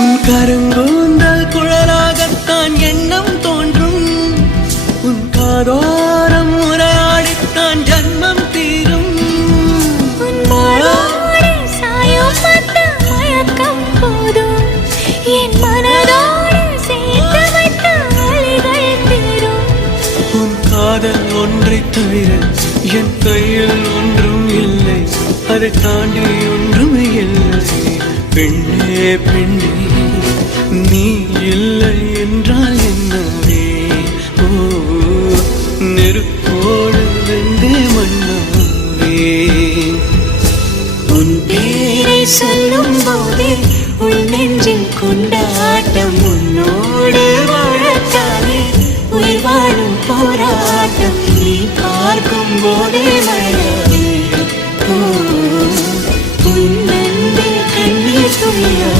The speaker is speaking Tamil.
உன் கருங்கூந்தல் குழலாகத்தான் எண்ணம் தோன்றும். உன் காதோரம் உரையாடித்தான் ஜன்மம் தீரும். உன் மாளோடு சாயம் வந்த மயக்கம் போதும். என் மனதோடு சேர்த்து வைத்த வழிகள் தீரும். உன் காதல் ஒன்றை தவிர என் கையில் ஒன்றும் இல்லை. அதை தாண்டி ஒன்றும் இல்லை. பெண்ணே பெண்ணே நீ இல்லை என்றால் என்னவே? ஓ நெருப்போடு வெந்தே மண்ணாவே. உன் பேரை சொல்லும் போதே உள் நெஞ்சில் கொண்டாட்டம். உன்னோடு வாழத்தானே உயிர் வாழும் போராட்டம். நீ பார்க்கும் போதே மழவே. உன் நன்பில் கண்ணீர் துளியா